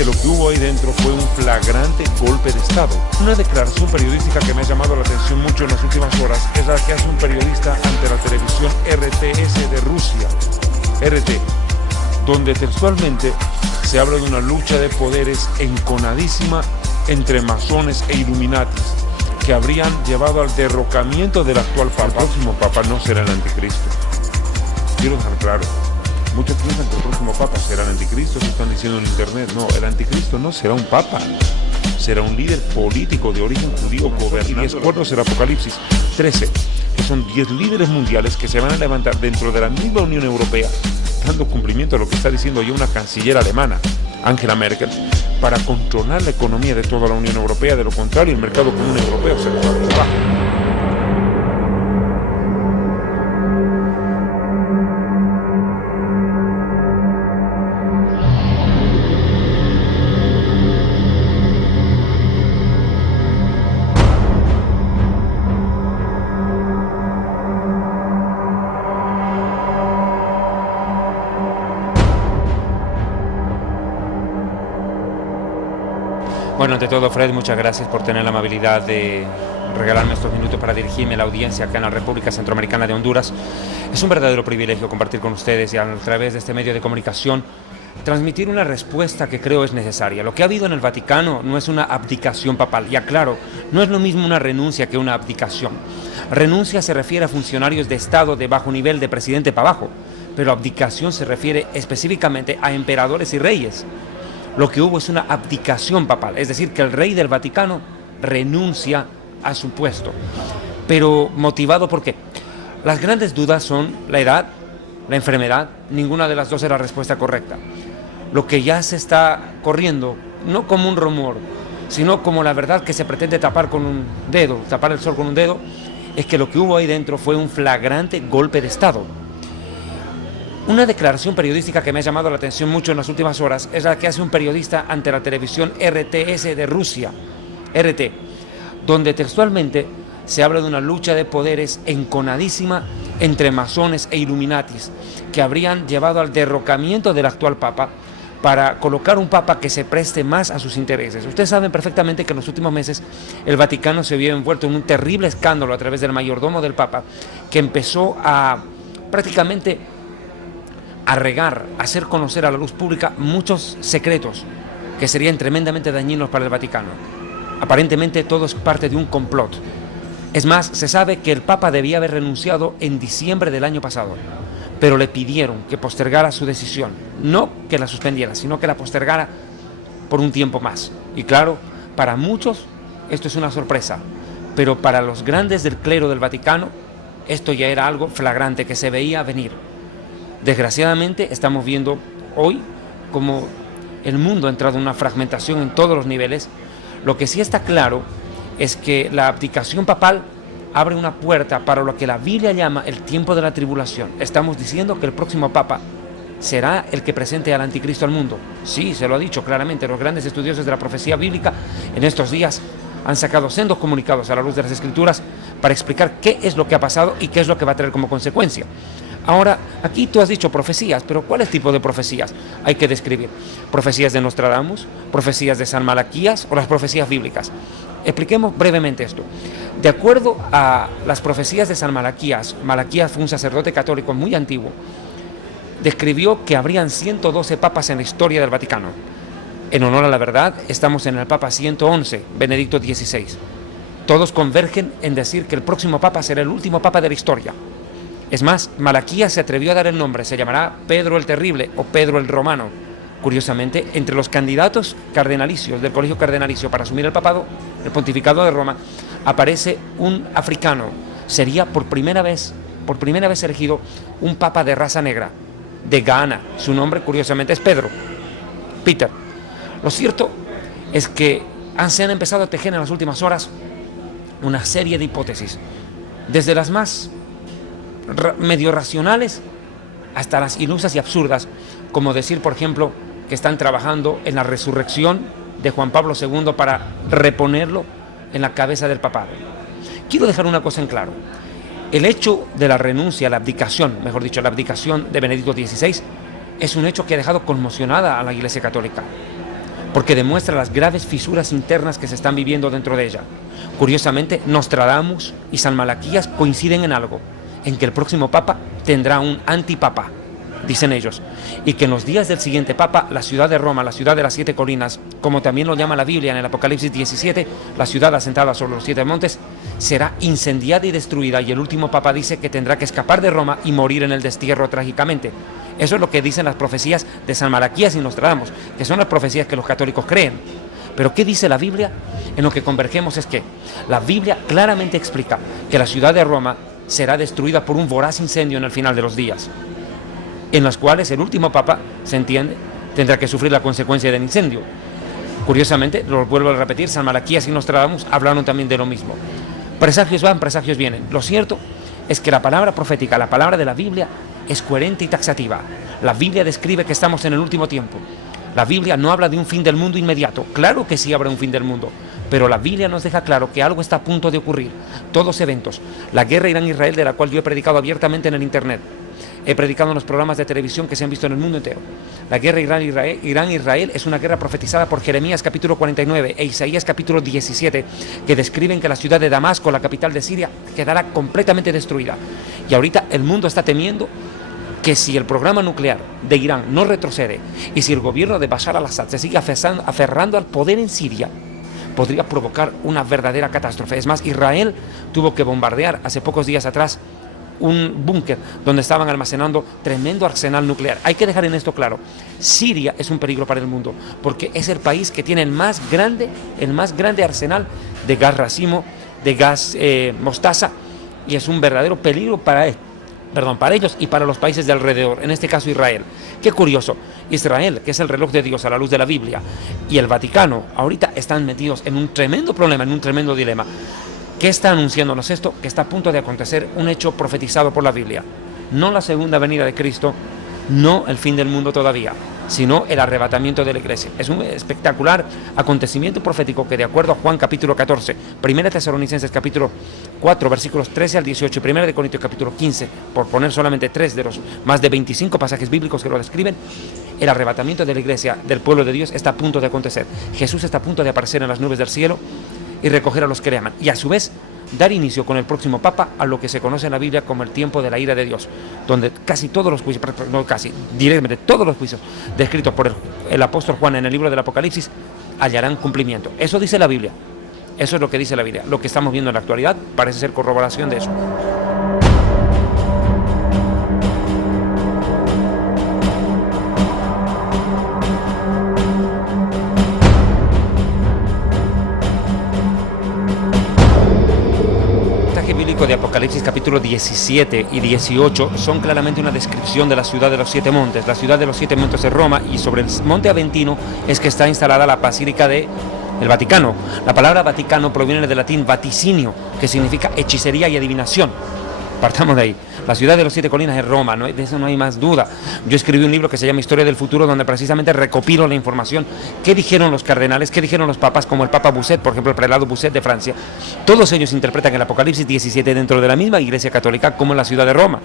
que lo que hubo ahí dentro fue un flagrante golpe de Estado. Una declaración periodística que me ha llamado la atención mucho en las últimas horas es la que hace un periodista ante la televisión RTS de Rusia, RT, donde textualmente se habla de una lucha de poderes enconadísima entre masones e illuminatis que habrían llevado al derrocamiento del actual papa. El próximo papa no será el anticristo. Quiero dejar claro, muchos piensan que el próximo papa será el anticristo, eso están diciendo en internet. No, el anticristo no será un papa, será un líder político de origen judío gobernante. Y 10 cuernos del Apocalipsis 13, que son 10 líderes mundiales que se van a levantar dentro de la misma Unión Europea, dando cumplimiento a lo que está diciendo ya una canciller alemana, Angela Merkel, para controlar la economía de toda la Unión Europea. De lo contrario, el mercado común europeo se va abajo. Bueno, ante todo, Fred, muchas gracias por tener la amabilidad de regalarme estos minutos para dirigirme a la audiencia acá en la República Centroamericana de Honduras. Es un verdadero privilegio compartir con ustedes y a través de este medio de comunicación transmitir una respuesta que creo es necesaria. Lo que ha habido en el Vaticano no es una abdicación papal, y aclaro, no es lo mismo una renuncia que una abdicación. Renuncia se refiere a funcionarios de Estado de bajo nivel, de presidente para abajo, pero abdicación se refiere específicamente a emperadores y reyes. Lo que hubo es una abdicación papal, es decir, que el rey del Vaticano renuncia a su puesto. Pero ¿motivado por qué? Las grandes dudas son la edad, la enfermedad. Ninguna de las dos es la respuesta correcta. Lo que ya se está corriendo, no como un rumor, sino como la verdad que se pretende tapar con un dedo, tapar el sol con un dedo, es que lo que hubo ahí dentro fue un flagrante golpe de Estado. Una declaración periodística que me ha llamado la atención mucho en las últimas horas es la que hace un periodista ante la televisión RTS de Rusia, RT, donde textualmente se habla de una lucha de poderes enconadísima entre masones e illuminatis que habrían llevado al derrocamiento del actual papa para colocar un papa que se preste más a sus intereses. Ustedes saben perfectamente que en los últimos meses el Vaticano se vio envuelto en un terrible escándalo a través del mayordomo del papa, que empezó a prácticamente a regar, a hacer conocer a la luz pública muchos secretos que serían tremendamente dañinos para el Vaticano. Aparentemente todo es parte de un complot. Es más, se sabe que el Papa debía haber renunciado en diciembre del año pasado, pero le pidieron que postergara su decisión, no que la suspendiera, sino que la postergara por un tiempo más. Y claro, para muchos esto es una sorpresa, pero para los grandes del clero del Vaticano esto ya era algo flagrante que se veía venir. Desgraciadamente estamos viendo hoy como el mundo ha entrado en una fragmentación en todos los niveles. Lo que sí está claro es que la abdicación papal abre una puerta para lo que la Biblia llama el tiempo de la tribulación. Estamos diciendo que el próximo papa será el que presente al anticristo al mundo. Sí, se lo ha dicho claramente. Los grandes estudiosos de la profecía bíblica en estos días han sacado sendos comunicados a la luz de las Escrituras para explicar qué es lo que ha pasado y qué es lo que va a traer como consecuencia. Ahora, aquí tú has dicho profecías, pero ¿cuáles tipos de profecías hay que describir? ¿Profecías de Nostradamus? ¿Profecías de San Malaquías? ¿O las profecías bíblicas? Expliquemos brevemente esto. De acuerdo a las profecías de San Malaquías, Malaquías fue un sacerdote católico muy antiguo, describió que habrían 112 papas en la historia del Vaticano. En honor a la verdad, estamos en el Papa 111, Benedicto XVI. Todos convergen en decir que el próximo papa será el último papa de la historia. Es más, Malaquías se atrevió a dar el nombre, se llamará Pedro el Terrible o Pedro el Romano. Curiosamente, entre los candidatos cardenalicios del Colegio Cardenalicio para asumir el papado, el pontificado de Roma, aparece un africano. Sería por primera vez elegido un papa de raza negra, de Ghana. Su nombre, curiosamente, es Pedro, Peter. Lo cierto es que se han empezado a tejer en las últimas horas una serie de hipótesis, desde las más medio racionales hasta las ilusas y absurdas, como decir, por ejemplo, que están trabajando en la resurrección de Juan Pablo II para reponerlo en la cabeza del papado. Quiero dejar una cosa en claro. El hecho de la renuncia, la abdicación, mejor dicho, la abdicación de Benedicto XVI, es un hecho que ha dejado conmocionada a la Iglesia Católica. porque demuestra las graves fisuras internas que se están viviendo dentro de ella. Curiosamente, Nostradamus y San Malaquías coinciden en algo, en que el próximo papa tendrá un antipapa, dicen ellos, y que en los días del siguiente papa, la ciudad de Roma, la ciudad de las 7 colinas, como también lo llama la Biblia en el Apocalipsis 17, la ciudad asentada sobre los 7 montes, será incendiada y destruida, y el último papa dice que tendrá que escapar de Roma y morir en el destierro trágicamente. Eso es lo que dicen las profecías de San Malaquías y Nostradamus, que son las profecías que los católicos creen. Pero ¿qué dice la Biblia? En lo que convergemos es que la Biblia claramente explica que la ciudad de Roma será destruida por un voraz incendio en el final de los días, en las cuales el último papa, se entiende, tendrá que sufrir la consecuencia del incendio. Curiosamente, lo vuelvo a repetir, San Malaquías y Nostradamus hablaron también de lo mismo. Presagios van, presagios vienen. Lo cierto es que la palabra profética, la palabra de la Biblia, es coherente y taxativa. La Biblia describe que estamos en el último tiempo. La Biblia no habla de un fin del mundo inmediato. Claro que sí habrá un fin del mundo, pero la Biblia nos deja claro que algo está a punto de ocurrir. Todos eventos. La guerra Irán-Israel, de la cual yo he predicado abiertamente en el Internet. He predicado en los programas de televisión que se han visto en el mundo entero. La guerra Irán-Israel es una guerra profetizada por Jeremías capítulo 49 e Isaías capítulo 17, que describen que la ciudad de Damasco, la capital de Siria, quedará completamente destruida. Y ahorita el mundo está temiendo que si el programa nuclear de Irán no retrocede y si el gobierno de Bashar al-Assad se sigue aferrando al poder en Siria, podría provocar una verdadera catástrofe. Es más, Israel tuvo que bombardear hace pocos días atrás un búnker donde estaban almacenando tremendo arsenal nuclear. Hay que dejar en esto claro, Siria es un peligro para el mundo, porque es el país que tiene el más grande arsenal de gas racimo, de gas mostaza, y es un verdadero peligro para ellos y para los países de alrededor, en este caso Israel. Qué curioso, Israel, que es el reloj de Dios a la luz de la Biblia, y el Vaticano ahorita están metidos en un tremendo problema, en un tremendo dilema. ¿Qué está anunciándonos esto? Que está a punto de acontecer un hecho profetizado por la Biblia. No la segunda venida de Cristo, no el fin del mundo todavía, sino el arrebatamiento de la iglesia. Es un espectacular acontecimiento profético que, de acuerdo a Juan capítulo 14, 1 Tesalonicenses capítulo 4, versículos 13 al 18, y 1 de Corintios capítulo 15, por poner solamente 3 de los más de 25 pasajes bíblicos que lo describen, el arrebatamiento de la iglesia, del pueblo de Dios, está a punto de acontecer. Jesús está a punto de aparecer en las nubes del cielo y recoger a los que le aman, y a su vez dar inicio con el próximo papa a lo que se conoce en la Biblia como el tiempo de la ira de Dios, donde casi todos los juicios, no casi, directamente todos los juicios descritos por el apóstol Juan en el libro del Apocalipsis hallarán cumplimiento. Eso dice la Biblia, eso es lo que dice la Biblia. Lo que estamos viendo en la actualidad parece ser corroboración de eso. De Apocalipsis capítulo 17 y 18 son claramente una descripción de la ciudad de los 7 montes. La ciudad de los 7 montes es Roma, y sobre el monte Aventino es que está instalada la Basílica del Vaticano. La palabra Vaticano proviene del latín vaticinio, que significa hechicería y adivinación. Partamos de ahí. La ciudad de los 7 colinas es Roma, ¿no? De eso no hay más duda. Yo escribí un libro que se llama Historia del Futuro, donde precisamente recopilo la información. ¿Qué dijeron los cardenales? ¿Qué dijeron los papas? Como el Papa Busset, por ejemplo, el prelado Busset de Francia. Todos ellos interpretan el Apocalipsis 17 dentro de la misma Iglesia Católica como en la ciudad de Roma.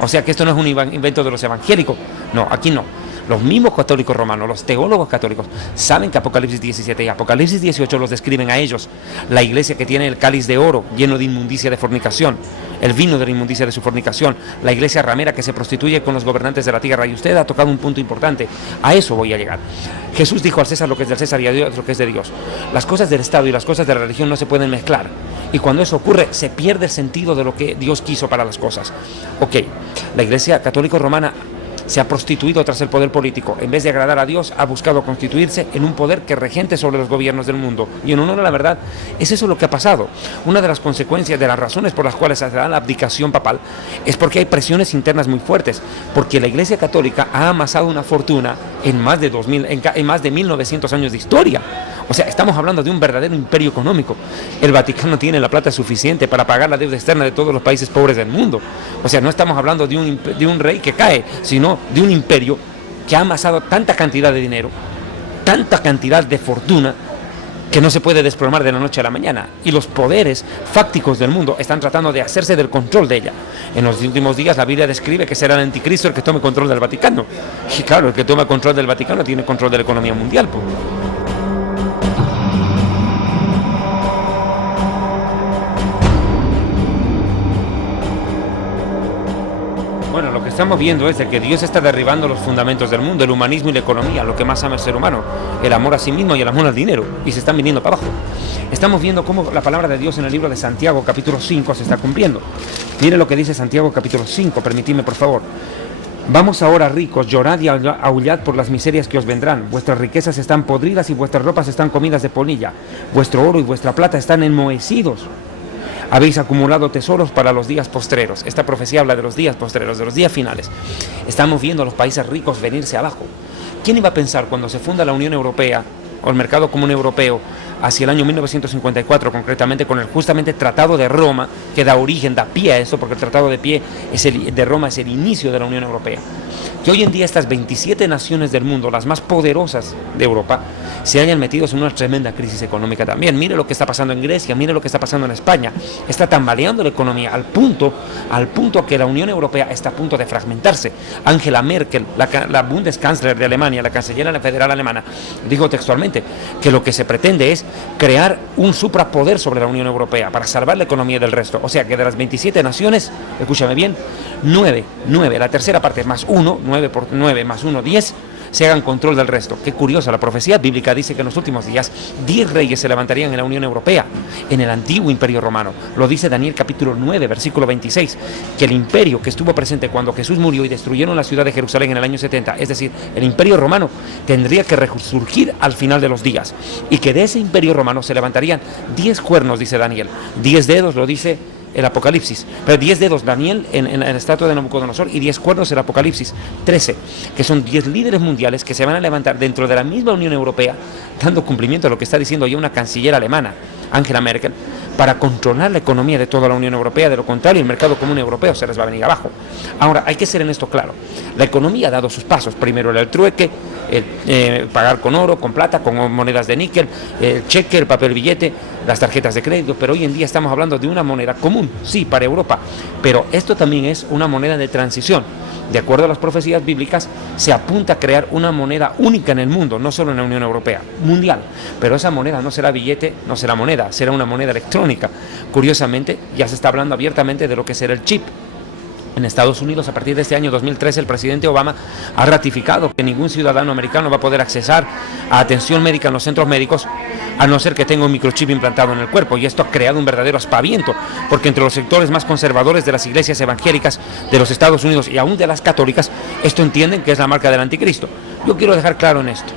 O sea que esto no es un invento de los evangélicos. No, aquí no. Los mismos católicos romanos, los teólogos católicos, saben que Apocalipsis 17 y Apocalipsis 18 los describen a ellos. La iglesia que tiene el cáliz de oro lleno de inmundicia de fornicación, el vino de la inmundicia de su fornicación, la iglesia ramera que se prostituye con los gobernantes de la tierra. Y usted ha tocado un punto importante, a eso voy a llegar. Jesús dijo al César lo que es del César y a Dios lo que es de Dios. Las cosas del Estado y las cosas de la religión no se pueden mezclar, y cuando eso ocurre se pierde el sentido de lo que Dios quiso para las cosas. Ok, la iglesia católica romana se ha prostituido tras el poder político. En vez de agradar a Dios, ha buscado constituirse en un poder que regente sobre los gobiernos del mundo. Y en honor a la verdad, es eso lo que ha pasado. Una de las consecuencias, de las razones por las cuales se da la abdicación papal, es porque hay presiones internas muy fuertes, porque la Iglesia Católica ha amasado una fortuna en más de 1900 años de historia. O sea, estamos hablando de un verdadero imperio económico. El Vaticano tiene la plata suficiente para pagar la deuda externa de todos los países pobres del mundo. O sea, no estamos hablando de un rey que cae, sino de un imperio que ha amasado tanta cantidad de dinero, tanta cantidad de fortuna, que no se puede desplomar de la noche a la mañana. Y los poderes fácticos del mundo están tratando de hacerse del control de ella. En los últimos días la Biblia describe que será el anticristo el que tome control del Vaticano. Y claro, el que toma control del Vaticano tiene control de la economía mundial, pues. estamos viendo es de que Dios está derribando los fundamentos del mundo, el humanismo y la economía, lo que más ama el ser humano, el amor a sí mismo y el amor al dinero, y se están viniendo para abajo. Estamos viendo cómo la palabra de Dios en el libro de Santiago, capítulo 5, se está cumpliendo. Mire lo que dice Santiago, capítulo 5, permitidme por favor. Vamos ahora, ricos, llorad y aullad por las miserias que os vendrán. Vuestras riquezas están podridas y vuestras ropas están comidas de polilla. Vuestro oro y vuestra plata están enmohecidos. Habéis acumulado tesoros para los días postreros. Esta profecía habla de los días postreros, de los días finales. Estamos viendo a los países ricos venirse abajo. ¿Quién iba a pensar cuando se funda la Unión Europea o el Mercado Común Europeo hacia el año 1954, concretamente con el justamente Tratado de Roma, que da origen, da pie a eso, porque el Tratado de Roma es el inicio de la Unión Europea, que hoy en día estas 27 naciones del mundo, las más poderosas de Europa, se hayan metido en una tremenda crisis económica también? Mire lo que está pasando en Grecia, mire lo que está pasando en España. Está tambaleando la economía al punto que la Unión Europea está a punto de fragmentarse. Angela Merkel, la Bundeskanzler de Alemania, la canciller federal alemana, dijo textualmente que lo que se pretende es crear un suprapoder sobre la Unión Europea para salvar la economía del resto. O sea que de las 27 naciones, escúchame bien, 9, la tercera parte más 1, 9 por 9 más 1, 10, se hagan control del resto. Qué curiosa, la profecía bíblica dice que en los últimos días 10 reyes se levantarían en la Unión Europea, en el antiguo imperio romano. Lo dice Daniel capítulo 9, versículo 26, que el imperio que estuvo presente cuando Jesús murió y destruyeron la ciudad de Jerusalén en el año 70, es decir, el imperio romano, tendría que resurgir al final de los días, y que de ese imperio romano se levantarían 10 cuernos, dice Daniel, 10 dedos, lo dice el Apocalipsis, pero 10 dedos Daniel en la estatua de Nabucodonosor y 10 cuernos el Apocalipsis 13, que son 10 líderes mundiales que se van a levantar dentro de la misma Unión Europea, dando cumplimiento a lo que está diciendo ya una canciller alemana, Angela Merkel, para controlar la economía de toda la Unión Europea. De lo contrario, el mercado común europeo se les va a venir abajo. Ahora, hay que ser en esto claro. La economía ha dado sus pasos. Primero el trueque, pagar con oro, con plata, con monedas de níquel, el cheque, el papel billete, las tarjetas de crédito, pero hoy en día estamos hablando de una moneda común, sí, para Europa, pero esto también es una moneda de transición. De acuerdo a las profecías bíblicas, se apunta a crear una moneda única en el mundo, no solo en la Unión Europea, mundial. Pero esa moneda no será billete, no será moneda, será una moneda electrónica. Curiosamente, ya se está hablando abiertamente de lo que será el chip. En Estados Unidos, a partir de este año 2013, el presidente Obama ha ratificado que ningún ciudadano americano va a poder accesar a atención médica en los centros médicos a no ser que tenga un microchip implantado en el cuerpo, y esto ha creado un verdadero aspaviento, porque entre los sectores más conservadores de las iglesias evangélicas de los Estados Unidos y aún de las católicas, esto entienden que es la marca del anticristo. Yo quiero dejar claro en esto.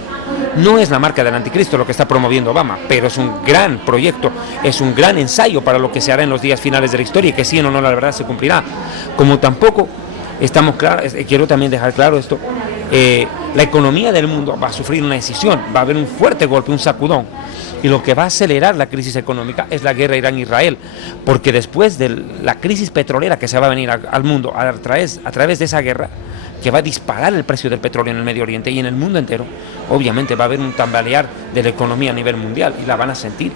No es la marca del anticristo lo que está promoviendo Obama, pero es un gran proyecto, es un gran ensayo para lo que se hará en los días finales de la historia, y que sí o no, la verdad se cumplirá. Como tampoco estamos claros, quiero también dejar claro esto, la economía del mundo va a sufrir una decisión, va a haber un fuerte golpe, un sacudón, y lo que va a acelerar la crisis económica es la guerra Irán-Israel, porque después de la crisis petrolera que se va a venir al mundo a través de esa guerra, que va a disparar el precio del petróleo en el Medio Oriente y en el mundo entero, obviamente va a haber un tambalear de la economía a nivel mundial, y la van a sentir.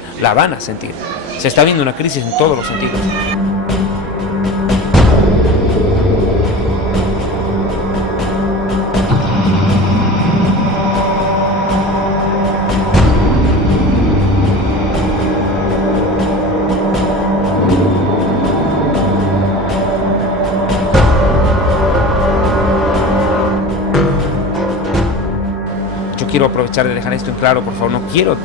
Se está viendo una crisis en todos los sentidos. Quiero aprovechar de dejar esto en claro, por favor, no quiero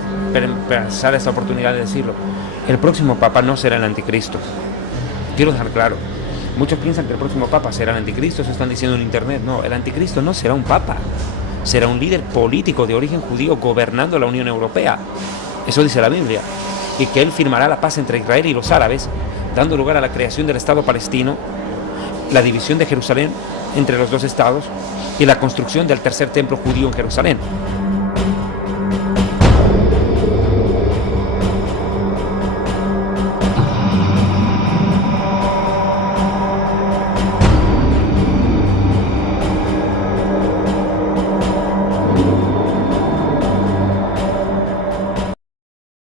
pasar esta oportunidad de decirlo. El próximo Papa no será el anticristo. Quiero dejar claro. Muchos piensan que el próximo Papa será el anticristo, eso están diciendo en internet. No, el anticristo no será un Papa, será un líder político de origen judío gobernando la Unión Europea. Eso dice la Biblia. Y que él firmará la paz entre Israel y los árabes, dando lugar a la creación del Estado palestino, la división de Jerusalén entre los dos estados y la construcción del tercer templo judío en Jerusalén.